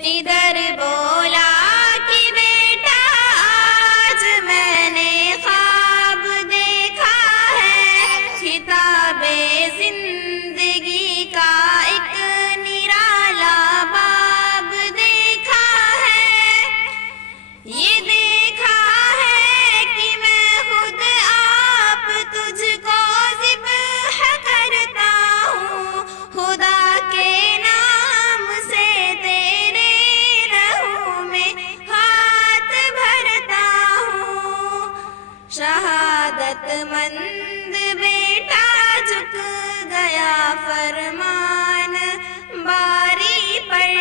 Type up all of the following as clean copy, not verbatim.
ادھر بولا کہ بیٹا آج میں نے خواب دیکھا ہے، کتاب زندگی کا ایک نرالا باب دیکھا ہے۔ یہ دیکھا ہے کہ میں خود آپ تجھ کو ذبح کرتا ہوں، خدا کے نام سے تیرے رہوں میں ہاتھ بھرتا ہوں۔ شہادت مند بیٹا جھک گیا فرمان باری پر،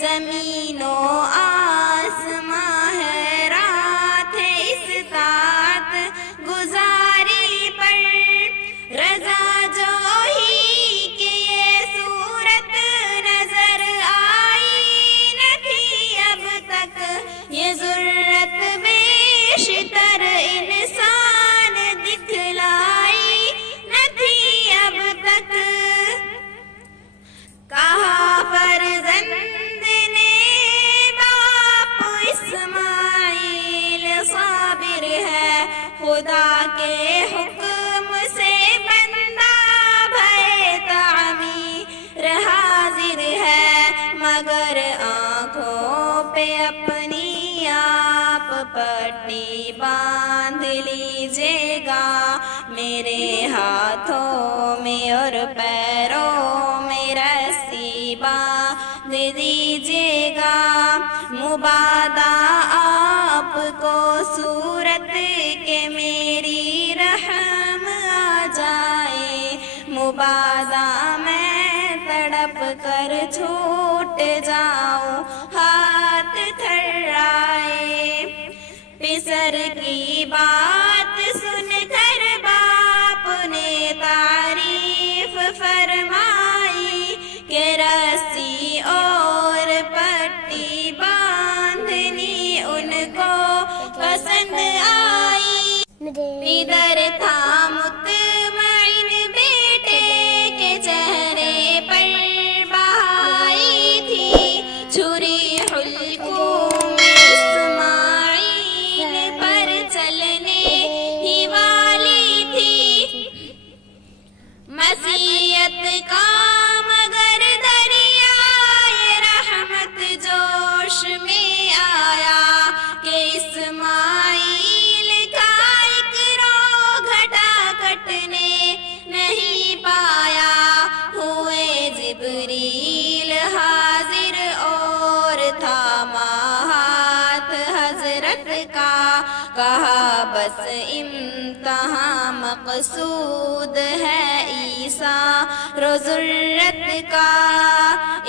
زمین و آسماں حیران تھے اس طاعت گزاری پر۔ رضا جو ہی کہ یہ صورت نظر آئی نہ تھی اب تک، یہ ضرورت بیشتر انسان دکھلائی نہ تھی اب تک۔ کہا فرزند نے باپ اسماعیل صابر ہے، خدا کے حکم سے بندہ بھائے تعمیر حاضر ہے، مگر آنکھوں پہ اپنی آپ پٹی باندھ لیجیے گا، میرے ہاتھوں میں اور پیروں میں رسی باندھ دیجیے گا، مبادا آپ کو صورت کے میری رحم آ جائے، مبادا میں تڑپ کر چھوٹ جاؤں ہاتھ تھرائے۔ پسر کی بات سن کر باپ نے تعریف فرمائی کہ رسی اور پٹی باندھنی ان کو پسند آئی۔ ادھر تھا مطمئن بیٹے کے چہرے پر بہائی تھی، چھری حلقوں میں اسماعیل پر چلنے ہی والی تھی۔ مسیحت کا مگر دریائے رحمت جوش میں آیا کہ اسماعیل کا ایک رو گھٹا کٹنے نہیں پایا۔ ہوئے جبریل حاضر اور تھاما ہاتھ حضرت کا، کہا بس امتحان مقصود ہے عیسیٰ رو ذرت کا،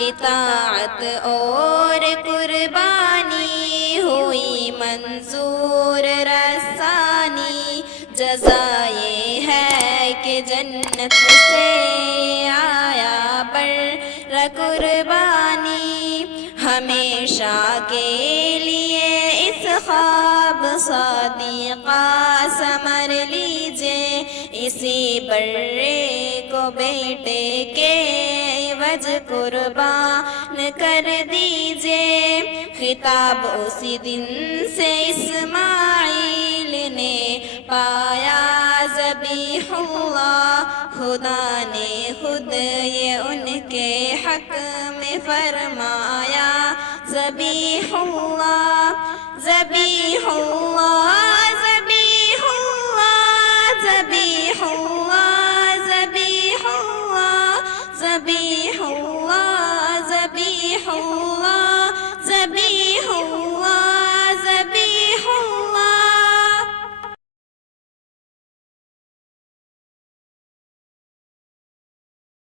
اطاعت اور قربانی ہوئی منظور رسانی، جزا یہ ہے کہ جنت سے آیا بر قربانی، ہمیشہ کے لیے اس خواب صادقہ سمر لیجے، اسی برے کو بیٹے کے عوض قربان کر دیجے۔ خطاب اسی دن سے اسماعیل نے پایا ذبیح اللہ، خدا نے خود یہ ان کے حق میں فرمایا ذبیح اللہ، ذبیح اللہ